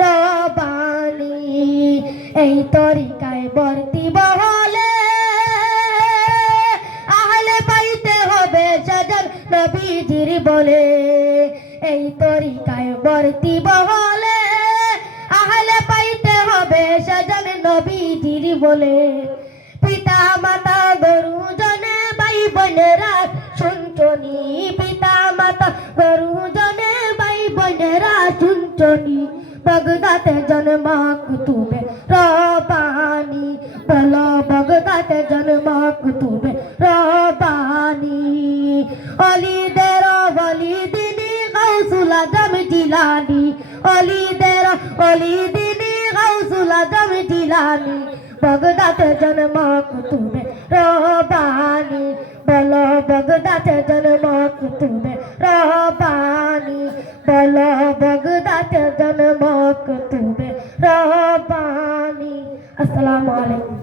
রবানি এই তরিকায় বর্তি বহলে। আহলে পাইতে হবে সাজান নবীজির বলে। এই তরিকায় বর্তি বহলে, আহলে পাইতে হবে সাজান নবীজির বলে। পিতা, মাতা গরু জনে ভাই বোনেরা শুনছনি। পিতা, মাতা গরু জনে ভাই বোনেরা শুনছনি। বগদাতে জন্ম কুতুবে রবানি। বলো, বগদাতে জন্ম কুতুবে রবানি। অলিদের বলি দিনী গৌসুল আজম জিলানি। অলিদের অলি দিনী গৌসুল আজম জিলানি। বগদাতে জন্ম কুতুবে রবানি। বলো, বগদাতে জন্ম কুতুবে বলো বগদাতে জন্ম কুতুবে রবানি আসসালামু আলাইকুম।